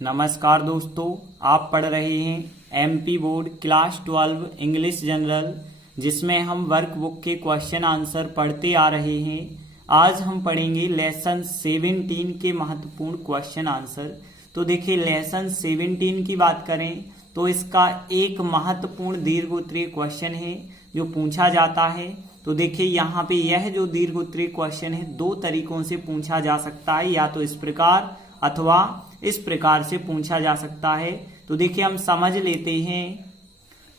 नमस्कार दोस्तों, आप पढ़ रहे हैं MP board class 12 English general, जिसमें हम वर्कबुक के क्वेश्चन आंसर पढ़ते आ रहे हैं। आज हम पढ़ेंगे लेसन 17 के महत्वपूर्ण क्वेश्चन आंसर। तो देखिए, लेसन 17 की बात करें तो इसका एक महत्वपूर्ण दीर्घ उत्तरीय क्वेश्चन है जो पूछा जाता है। तो देखिए, यहाँ पे यह जो दीर्घ उत्तरीय क्वेश्चन है दो तरीकों से पूछा जा सकता है, या तो इस प्रकार अथवा इस प्रकार से पूछा जा सकता है। तो देखिए, हम समझ लेते हैं।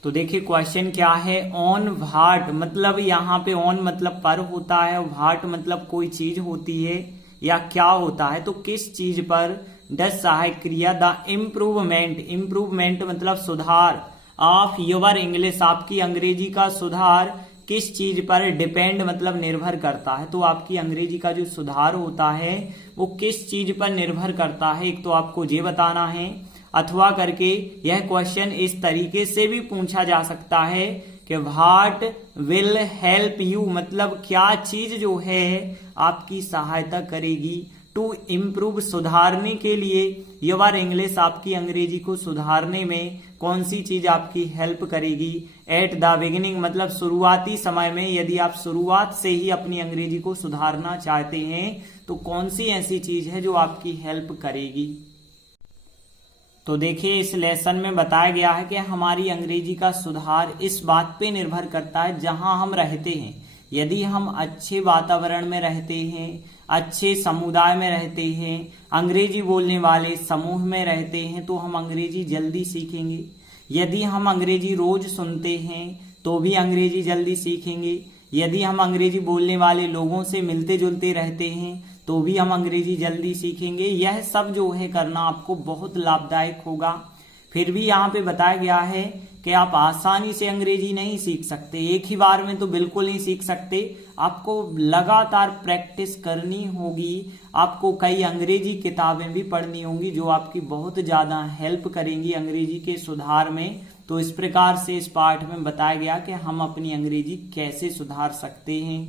तो देखिए, क्वेश्चन क्या है, ऑन व्हाट, मतलब यहाँ पे ऑन मतलब पर होता है, व्हाट मतलब कोई चीज होती है या क्या होता है, तो किस चीज पर डज सहायक क्रिया द इम्प्रूवमेंट मतलब सुधार ऑफ योर इंग्लिश, आपकी अंग्रेजी का सुधार किस चीज पर डिपेंड मतलब निर्भर करता है। तो आपकी अंग्रेजी का जो सुधार होता है वो किस चीज पर निर्भर करता है, एक तो आपको ये बताना है। अथवा करके यह क्वेश्चन इस तरीके से भी पूछा जा सकता है कि व्हाट विल हेल्प यू, मतलब क्या चीज जो है आपकी सहायता करेगी टू इम्प्रूव, सुधारने के लिए, योर इंग्लिश, आपकी अंग्रेजी को सुधारने में कौन सी चीज आपकी हेल्प करेगी। एट द बिगिनिंग मतलब शुरुआती समय में, यदि आप शुरुआत से ही अपनी अंग्रेजी को सुधारना चाहते हैं तो कौन सी ऐसी चीज है जो आपकी हेल्प करेगी। तो देखिए, इस लेसन में बताया गया है कि हमारी अंग्रेजी का सुधार इस बात पे निर्भर करता है जहां हम रहते हैं। यदि हम अच्छे वातावरण में रहते हैं, अच्छे समुदाय में रहते हैं, अंग्रेजी बोलने वाले समूह में रहते हैं, तो हम अंग्रेजी जल्दी सीखेंगे। यदि हम अंग्रेजी रोज सुनते हैं तो भी अंग्रेजी जल्दी सीखेंगे। यदि हम अंग्रेजी बोलने वाले लोगों से मिलते जुलते रहते हैं तो भी हम अंग्रेजी जल्दी सीखेंगे। यह सब जो है करना आपको बहुत लाभदायक होगा। फिर भी यहाँ पे बताया गया है कि आप आसानी से अंग्रेजी नहीं सीख सकते, एक ही बार में तो बिल्कुल नहीं सीख सकते। आपको लगातार प्रैक्टिस करनी होगी, आपको कई अंग्रेजी किताबें भी पढ़नी होंगी जो आपकी बहुत ज्यादा हेल्प करेंगी अंग्रेजी के सुधार में। तो इस प्रकार से इस पाठ में बताया गया कि हम अपनी अंग्रेजी कैसे सुधार सकते हैं।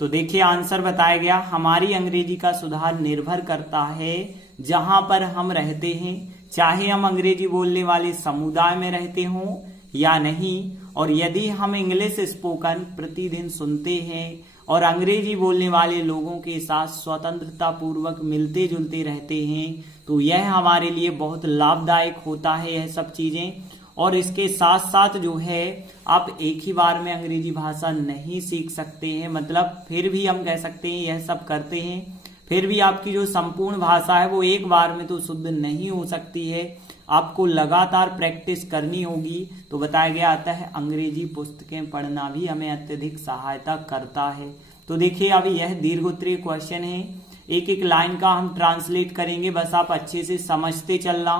तो देखिए, आंसर बताया गया, हमारी अंग्रेजी का सुधार निर्भर करता है जहां पर हम रहते हैं, चाहे हम अंग्रेजी बोलने वाले समुदाय में रहते हों या नहीं। और यदि हम इंग्लिश स्पोकन प्रतिदिन सुनते हैं और अंग्रेजी बोलने वाले लोगों के साथ स्वतंत्रता पूर्वक मिलते जुलते रहते हैं तो यह हमारे लिए बहुत लाभदायक होता है यह सब चीजें। और इसके साथ साथ जो है आप एक ही बार में अंग्रेजी भाषा नहीं सीख सकते हैं, मतलब फिर भी हम कह सकते हैं यह सब करते हैं फिर भी आपकी जो संपूर्ण भाषा है वो एक बार में तो शुद्ध नहीं हो सकती है, आपको लगातार प्रैक्टिस करनी होगी। तो बताया गया आता है अंग्रेजी पुस्तकें पढ़ना भी हमें अत्यधिक सहायता करता है। तो देखिए, अब यह दीर्घ उत्तरीय क्वेश्चन है, एक एक लाइन का हम ट्रांसलेट करेंगे, बस आप अच्छे से समझते चलना।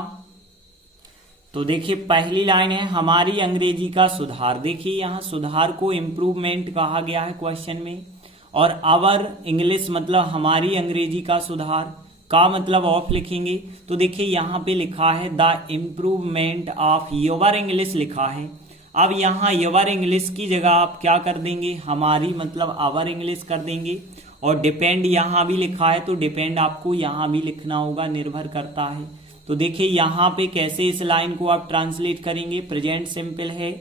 तो देखिए, पहली लाइन है हमारी अंग्रेजी का सुधार। देखिए, यहाँ सुधार को इम्प्रूवमेंट कहा गया है क्वेश्चन में, और आवर इंग्लिश मतलब हमारी अंग्रेजी का सुधार, का मतलब ऑफ लिखेंगे। तो देखिए, यहाँ पे लिखा है the improvement of your English लिखा है। अब यहाँ योर इंग्लिश की जगह आप क्या कर देंगे, हमारी मतलब आवर इंग्लिश कर देंगे। और डिपेंड यहाँ भी लिखा है तो डिपेंड आपको यहाँ भी लिखना होगा, निर्भर करता है। तो देखिए, यहाँ पे कैसे इस लाइन को आप ट्रांसलेट करेंगे, प्रेजेंट सिंपल है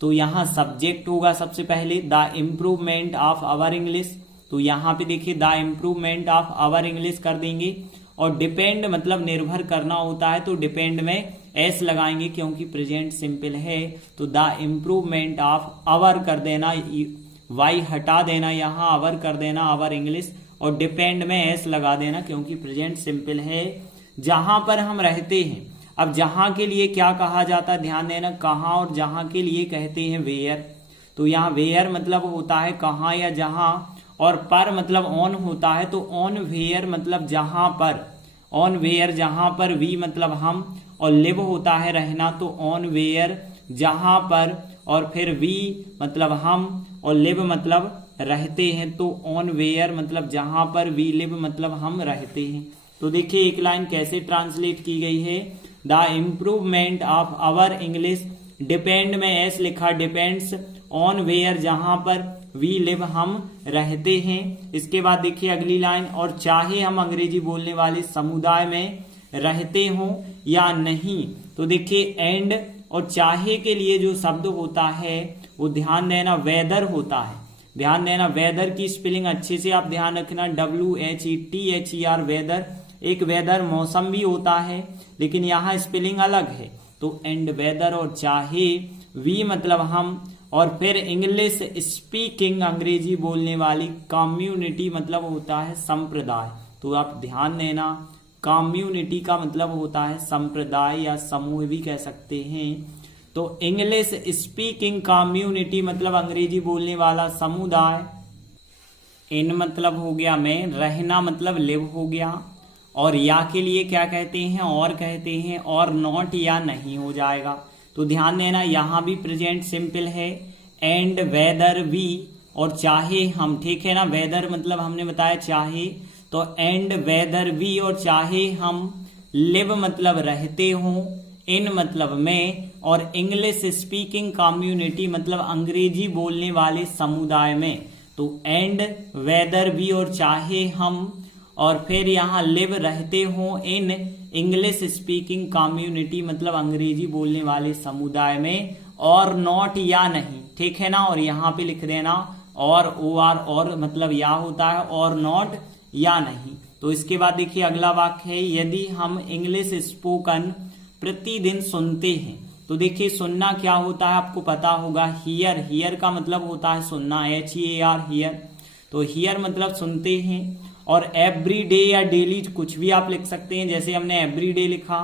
तो यहाँ सब्जेक्ट होगा सबसे पहले the improvement of our English. तो यहाँ पे देखिए the improvement of our English कर देंगे। और डिपेंड मतलब निर्भर करना होता है तो डिपेंड में एस लगाएंगे क्योंकि प्रेजेंट सिंपल है। तो द इम्प्रूवमेंट ऑफ आवर कर देना, वाई हटा देना, यहाँ आवर कर देना आवर इंग्लिश, और डिपेंड में एस लगा देना क्योंकि प्रेजेंट सिंपल है जहां पर हम रहते हैं। अब जहां के लिए क्या कहा जाता है, ध्यान देना, कहां, और जहां के लिए कहते हैं वेयर। तो यहाँ वेयर मतलब होता है कहां या जहां, और पर मतलब ऑन होता है तो ऑन वेयर मतलब जहां पर, ऑन वेयर जहां पर, वी मतलब हम, और लिव होता है रहना तो ऑन वेयर जहां पर, और फिर वी मतलब हम, और लिव मतलब रहते हैं तो ऑन वेयर मतलब जहां पर, वी लिव मतलब हम रहते हैं। तो देखिए, एक लाइन कैसे ट्रांसलेट की गई है, the improvement of our English, depend में एस लिखा, डिपेंड्स ऑन वेयर जहां पर, वी लिव हम रहते हैं। इसके बाद देखिए अगली लाइन, और चाहे हम अंग्रेजी बोलने वाले समुदाय में रहते हो या नहीं। तो देखिए एंड और चाहे के लिए जो शब्द होता है वो ध्यान देना वेदर होता है। ध्यान देना वेदर की स्पेलिंग अच्छे से आप ध्यान रखना, WHETHER वेदर। एक वेदर मौसम भी होता है लेकिन यहाँ स्पेलिंग अलग है। तो एंड वेदर और चाहे, वी मतलब हम, और फिर इंग्लिश स्पीकिंग अंग्रेजी बोलने वाली कम्युनिटी मतलब होता है संप्रदाय। तो आप ध्यान देना कम्युनिटी का मतलब होता है संप्रदाय या समूह भी कह सकते हैं। तो इंग्लिश स्पीकिंग कम्युनिटी मतलब अंग्रेजी बोलने वाला समुदाय। इन मतलब हो गया मैं, रहना मतलब लिव हो गया, और या के लिए क्या कहते हैं, और कहते हैं, और नॉट या नहीं हो जाएगा। तो ध्यान देना यहाँ भी प्रेजेंट सिंपल है, एंड वेदर वी और चाहे हम, ठीक है ना। वेदर मतलब हमने बताया चाहे, तो एंड वेदर वी और चाहे हम, लिव मतलब रहते हो, इन मतलब में, और इंग्लिश स्पीकिंग कम्युनिटी मतलब अंग्रेजी बोलने वाले समुदाय में। तो एंड वेदर वी और चाहे हम, और फिर यहाँ लिव रहते हो इन इंग्लिश स्पीकिंग कम्युनिटी मतलब अंग्रेजी बोलने वाले समुदाय में, और नॉट या नहीं, ठीक है ना। और यहाँ पे लिख देना और और मतलब या होता है, और नॉट या नहीं। तो इसके बाद देखिए अगला वाक्य है, यदि हम इंग्लिश स्पोकन प्रतिदिन सुनते हैं। तो देखिए सुनना क्या होता है आपको पता होगा, हियर। हियर का मतलब होता है सुनना, HEAR हियर। तो हियर मतलब सुनते हैं, और एवरी डे या डेली कुछ भी आप लिख सकते हैं, जैसे हमने एवरी डे लिखा,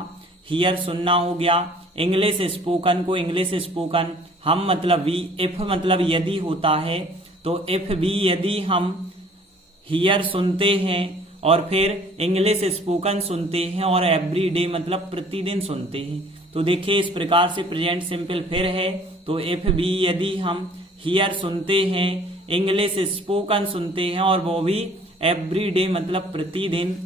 हियर सुनना हो गया। इंग्लिश स्पोकन को इंग्लिश स्पोकन, हम मतलब वी, इफ मतलब यदि होता है, तो इफ भी यदि हम हियर सुनते हैं और फिर इंग्लिश स्पोकन सुनते हैं, और एवरी डे मतलब प्रतिदिन सुनते हैं। तो देखिए इस प्रकार से प्रेजेंट सिंपल फिर है, तो इफ भी यदि हम हियर सुनते हैं, इंग्लिश स्पोकन सुनते हैं, और वो भी एवरी डे मतलब प्रतिदिन,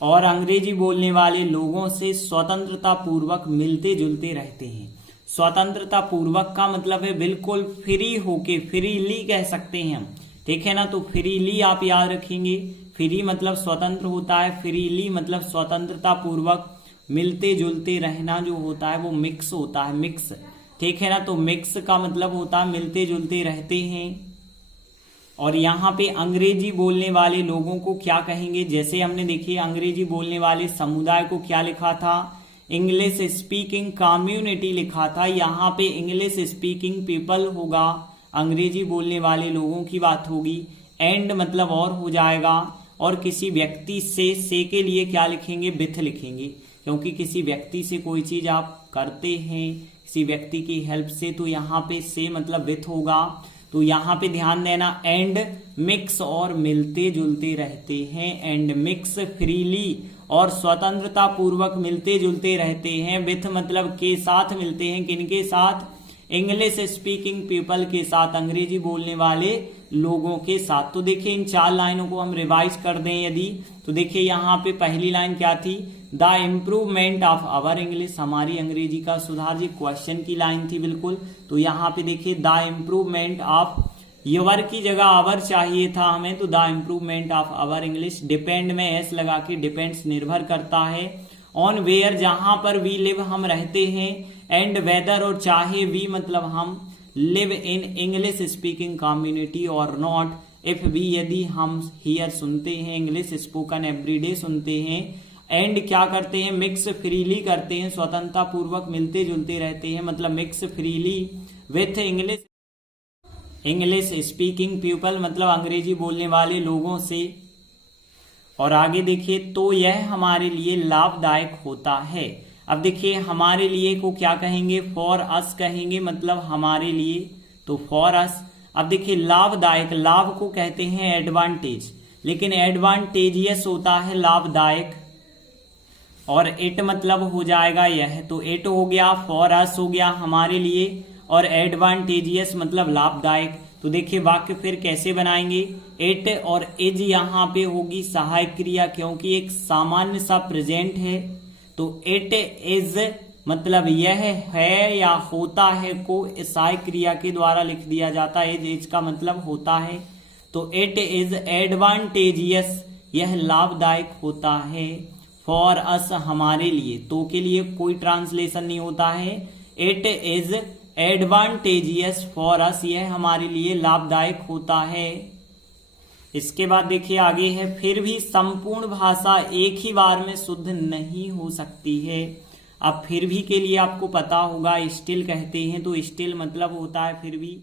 और अंग्रेजी बोलने वाले लोगों से स्वतंत्रता पूर्वक मिलते जुलते रहते हैं। स्वतंत्रता पूर्वक का मतलब है बिल्कुल फ्री होके, फ्रीली कह सकते हैं हम, ठीक है ना। तो फ्रीली आप याद रखेंगे, फ्री मतलब स्वतंत्र होता है, फ्रीली मतलब स्वतंत्रता पूर्वक, मिलते जुलते रहना जो होता है वो मिक्स होता है, मिक्स, ठीक है ना। तो मिक्स का मतलब होता है मिलते जुलते रहते हैं। और यहाँ पे अंग्रेजी बोलने वाले लोगों को क्या कहेंगे, जैसे हमने देखिए अंग्रेजी बोलने वाले समुदाय को क्या लिखा था, इंग्लिश स्पीकिंग कम्युनिटी लिखा था। यहाँ पे इंग्लिश स्पीकिंग पीपल होगा, अंग्रेजी बोलने वाले लोगों की बात होगी। एंड मतलब और हो जाएगा, और किसी व्यक्ति से के लिए क्या लिखेंगे, विथ लिखेंगे, क्योंकि किसी व्यक्ति से कोई चीज आप करते हैं किसी व्यक्ति की हेल्प से, तो यहाँ पे से मतलब विथ होगा। तो यहाँ पे ध्यान देना, एंड मिक्स और मिलते जुलते रहते हैं, एंड मिक्स फ्रीली और स्वतंत्रता पूर्वक मिलते जुलते रहते हैं, विथ मतलब के साथ मिलते हैं, किनके साथ, इंग्लिश स्पीकिंग पीपल के साथ, अंग्रेजी बोलने वाले लोगों के साथ। तो देखिए इन 4 लाइनों को हम रिवाइज कर दें यदि, तो देखिए यहाँ पे पहली लाइन क्या थी, the improvement of our English, हमारी अंग्रेजी का सुधार, ये क्वेश्चन की लाइन थी बिल्कुल। तो यहाँ पे देखिए द इम्प्रूवमेंट ऑफ, योर की जगह आवर चाहिए था हमें, तो the improvement of our English, depend में एस लगा के, डिपेंड्स निर्भर करता है, ऑन वेयर जहां पर वी लिव हम रहते हैं, एंड वेदर और चाहे वी मतलब हम, live in English speaking community और नॉट, इफ भी यदि हम हियर सुनते हैं, इंग्लिश स्पोकन एवरीडे सुनते हैं, एंड क्या करते हैं, मिक्स फ्रीली करते हैं, स्वतंत्रता पूर्वक मिलते जुलते रहते हैं, मतलब mix freely with English speaking people मतलब अंग्रेजी बोलने वाले लोगों से। और आगे देखिए, तो यह हमारे लिए लाभदायक होता है। अब देखिए हमारे लिए को क्या कहेंगे, फॉर अस कहेंगे, मतलब हमारे लिए, तो फॉर अस। अब देखिए लाभदायक, लाभ को कहते हैं एडवांटेज, लेकिन एडवांटेजियस होता है लाभदायक, और इट मतलब हो जाएगा यह, तो इट हो गया, फॉर अस हो गया हमारे लिए, और एडवांटेजियस मतलब लाभदायक। तो देखिए वाक्य फिर कैसे बनाएंगे, इट और इज यहाँ पे होगी सहायक क्रिया, क्योंकि एक सामान्य सा प्रेजेंट है, तो इट इज मतलब यह है या होता है को सहायक क्रिया के द्वारा लिख दिया जाता है, इज का मतलब होता है, तो इट इज एडवांटेजियस, यह लाभदायक होता है, फॉर अस हमारे लिए, तो के लिए कोई ट्रांसलेशन नहीं होता है। It is advantageous for us, यह हमारे लिए लाभदायक होता है। इसके बाद देखिए आगे है, फिर भी संपूर्ण भाषा एक ही बार में शुद्ध नहीं हो सकती है। अब फिर भी के लिए आपको पता होगा, स्टिल कहते हैं, तो स्टिल मतलब होता है फिर भी।